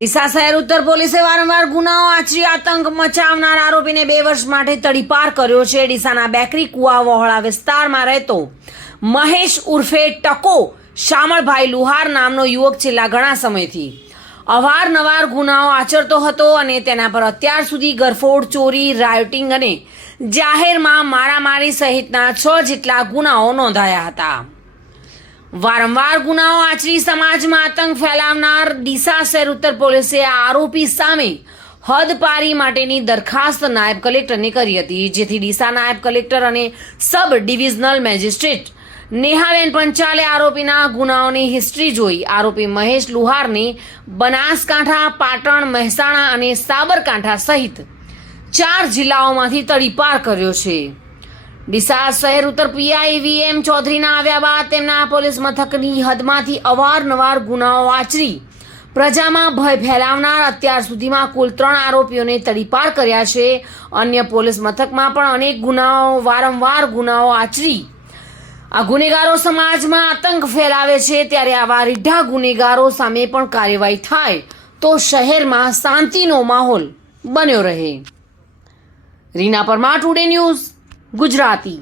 ડીસા શહેર ઉત્તર પોલીસે વારંવાર ગુનાઓ આચરી આતંક મચાવનાર આરોપીને 2 વર્ષ માટે તડીપાર કર્યો છે। ડીસાના બેકરી કુવા વહોળા વિસ્તારમાં રહેતો મહેશ ઉર્ફે ટકો શામળભાઈ લુહાર નામનો યુવક છેલ્લા ઘણા સમયથી અવારનવાર ગુનાઓ આચરતો હતો અને તેના પર અત્યાર સુધી ગરફોડ, ચોરી, રાયોટિંગ અને જાહેરમાં મારામારી સહિતના 6 જેટલા ગુનાઓ નોંધાયા હતા। વારંવાર ગુનાઓ આચરી સમાજમાં આતંક ફેલાવનાર ડીસા શહેર ઉત્તર પોલીસે આ આરોપી સામે હદપારી માટેની દરખાસ્ત નાયબ કલેક્ટરને કરી હતી, જેથી ડીસા નાયબ કલેક્ટર અને સબ ડિવિઝનલ મેજિસ્ટ્રેટ નેહાબેન પંચાલે આરોપીના ગુનાઓની હિસ્ટ્રી જોઈ આરોપી મહેશ લુહારને બનાસકાંઠા, પાટણ, મહેસાણા અને સાબરકાંઠા સહિત 4 જિલ્લાઓમાંથી તડીપાર કર્યો છે। ડીસા શહેર ઉત્તર પીઆઈ VM ચૌધરીના આવ્યા બાદ તેમના પોલીસ મથકની હદમાંથી અવારનવાર ગુનાઓ આચરી પ્રજામાં ભય ફેલાવનાર અત્યાર સુધીમાં કુલ 3 આરોપીઓને તડીપાર કર્યા છે। અન્ય પોલીસ મથકમાં પણ અનેક ગુનાઓ વારંવાર ગુનાઓ આચરી આ ગુનેગારો સમાજમાં આતંક ફેલાવે છે, ત્યારે આવા રીઢા ગુનેગારો સામે પણ કાર્યવાહી થાય તો શહેરમાં શાંતિનો માહોલ બન્યો રહે। Reena Parmar, today news, Gujarati.